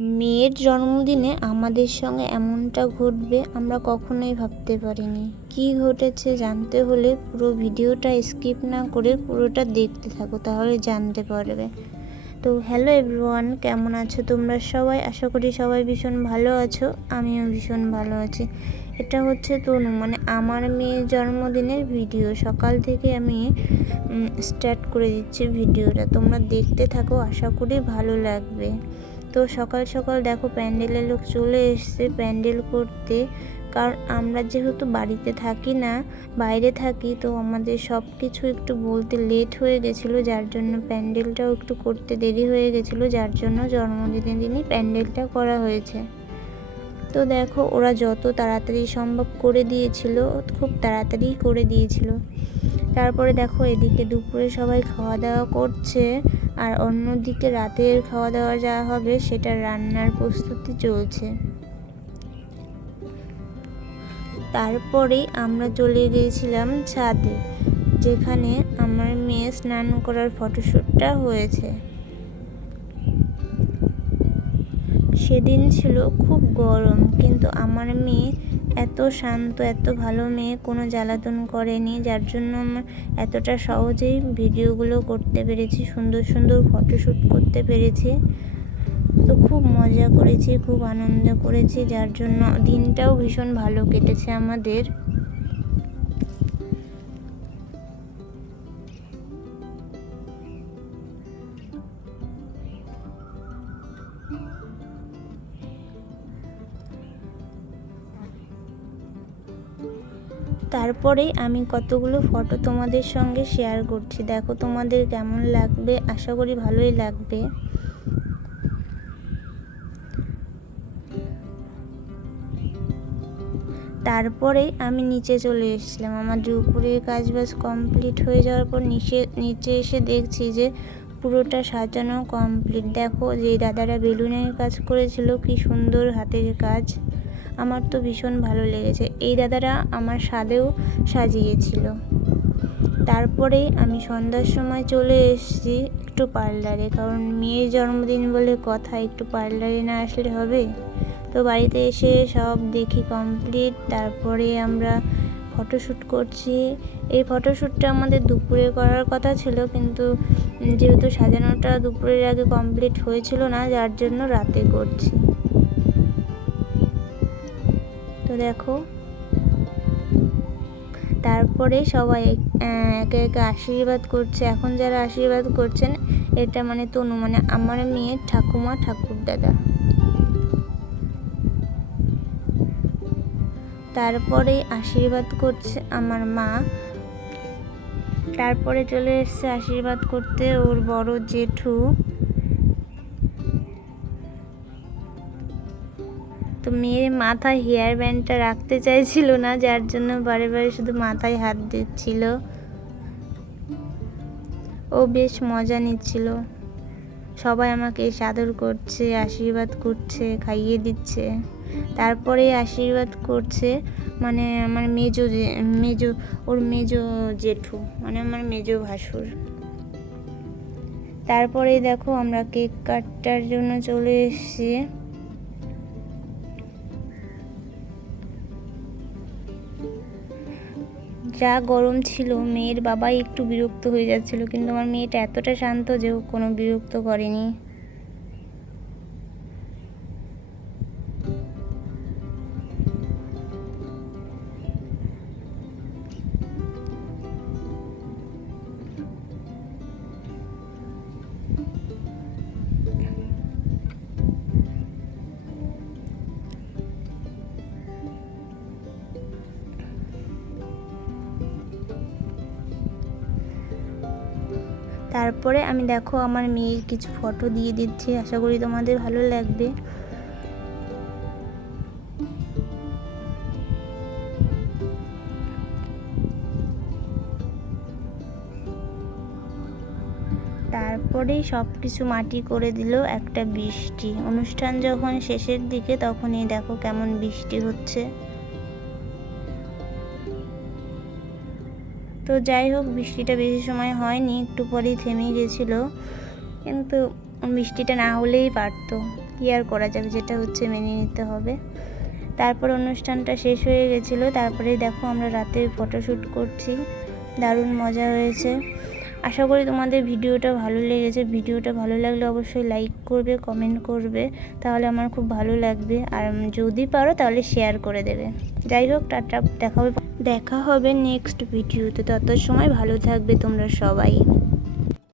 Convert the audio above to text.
মেয়ের জন্মদিনে আমাদের সঙ্গে এমনটা ঘটবে আমরা কখনোই ভাবতে পারিনি। কি ঘটেছে জানতে হলে পুরো ভিডিওটা স্কিপ না করে পুরোটা দেখতে থাকো, তাহলে জানতে পারবে। তো হ্যালো এভরিওয়ান, কেমন আছো তোমরা সবাই? আশা করি সবাই ভীষণ ভালো আছো, আমিও ভীষণ ভালো আছি। এটা হচ্ছে তনু, মানে আমার মেয়ের জন্মদিনের ভিডিও। সকাল থেকে আমি স্টার্ট করে দিচ্ছি ভিডিওটা, তোমরা দেখতে থাকো, আশা করি ভালো লাগবে। তো সকাল সকাল দেখো প্যান্ডেলের লোক চলে এসছে প্যান্ডেল করতে। কারণ আমরা যেহেতু বাড়িতে থাকি না, বাইরে থাকি, তো আমাদের সব কিছু একটু বলতে লেট হয়ে গেছিলো, যার জন্য প্যান্ডেলটাও একটু করতে দেরি হয়ে গেছিলো, যার জন্য জন্মদিনের দিনই প্যান্ডেলটা করা হয়েছে। তো দেখো ওরা যত তাড়াতাড়ি সম্ভব করে দিয়েছিল, খুব তাড়াতাড়ি করে দিয়েছিল। তারপরে দেখো এদিকে দুপুরে সবাই খাওয়া দাওয়া করছে, আর অন্যদিকে রাতের খাওয়া দাওয়া যা হবে সেটা রান্নার প্রস্তুতি চলছে। তারপরে আমরা চলে গিয়েছিলাম ছাদে, যেখানে আমার মেয়ে স্নান করার ফটোশ্যুটটা হয়েছে। সেদিন ছিল খুব গরম, কিন্তু আমার মেয়ে এত শান্ত, এত ভালো মেয়ে, কোনো জ্বালাতন করেনি, যার জন্য আমার এতটা সহজেই ভিডিওগুলো করতে পেরেছি, সুন্দর সুন্দর ফটোশ্যুট করতে পেরেছি। তো খুব মজা করেছি, খুব আনন্দ করেছি, যার জন্য দিনটাও ভীষণ ভালো কেটেছে আমাদের। তারপরে আমি কতগুলো ফটো তোমাদের সঙ্গে শেয়ার করছি, দেখো তোমাদের কেমন লাগবে, আশা করি ভালোই লাগবে। তারপরে আমি নিচে চলে এসেছিলাম, আমার দুপুরের কাজ বাজ কমপ্লিট হয়ে যাওয়ার পর নিচে এসে দেখছি যে পুরোটা সাজানো কমপ্লিট। দেখো যে দাদারা বেলুনের কাজ করেছিল, কি সুন্দর হাতের কাজ, আমার তো ভীষণ ভালো লেগেছে। এই দাদারা আমার স্বাদেও সাজিয়েছিল। তারপরে আমি সন্ধ্যার সময় চলে এসেছি একটু পার্লারে, কারণ মেয়ের জন্মদিন বলে কথা, একটু পার্লারে না আসলে হবে। তো বাড়িতে এসে সব দেখি কমপ্লিট। তারপরে আমরা ফটোশ্যুট করছি। এই ফটোশ্যুটটা আমাদের দুপুরে করার কথা ছিল, কিন্তু যেহেতু সাজানোটা দুপুরের আগে কমপ্লিট হয়েছিল না, যার জন্য রাতে করছি। তো দেখো তারপরে সবাই একে একে আশীর্বাদ করছে। এখন যারা আশীর্বাদ করছেন, এটা মানে তনু, মানে আমার মেয়ের ঠাকুমা ঠাকুরদাদা। তারপরে আশীর্বাদ করছে আমার মা। তারপরে চলে এসছে আশীর্বাদ করতে ওর বড় জেঠু। তো মেয়ের মাথায় হেয়ার ব্যান্ডটা রাখতে চাইছিল না, যার জন্য বারে বারে শুধু মাথায় হাত দিচ্ছিল। ও বেশ মজা নিচ্ছিল। সবাই আমাকে সাদর করছে, আশীর্বাদ করছে, খাইয়ে দিচ্ছে। তারপরে আশীর্বাদ করছে মানে আমার ওর মেজো জেঠু, মানে আমার মেজো ভাসুর। তারপরে দেখো আমরা কেক কাটার জন্য চলে এসেছি। যা গরম ছিল, মেয়ের বাবাই একটু বিরক্ত হয়ে যাচ্ছিল, কিন্তু আমার মেয়েটা এতটা শান্ত যে ও কোনো বিরক্ত করেনি। তারপরে আমি দেখো আমার মেয়ের কিছু ফটো দিয়ে দিচ্ছি, আশা করি তোমাদের ভালো লাগবে। তারপরে সব কিছু মাটি করে দিল একটা বৃষ্টি। অনুষ্ঠান যখন শেষের দিকে, তখনই দেখো কেমন বৃষ্টি হচ্ছে। তো যাই হোক, বৃষ্টিটা বেশি সময় হয়নি, একটু পরেই থেমে গেছিলো, কিন্তু বৃষ্টিটা না হলেই পারতো। কী আর করা যাবে, যেটা হচ্ছে মেনে নিতে হবে। তারপর অনুষ্ঠানটা শেষ হয়ে গেছিলো। তারপরে দেখো আমরা রাতে ফটোশ্যুট করছি, দারুণ মজা হয়েছে। আশা করি তোমাদের ভিডিওটা ভালো লেগেছে। ভিডিওটা ভালো লাগলে অবশ্যই লাইক করবে, কমেন্ট করবে, তাহলে আমার খুব ভালো লাগবে। আর যদি পারো তাহলে শেয়ার করে দেবে। যাই হোক, টাটা, দেখা হবে নেক্সট ভিডিওতে। তত সময় ভালো থাকবে তোমরা সবাই।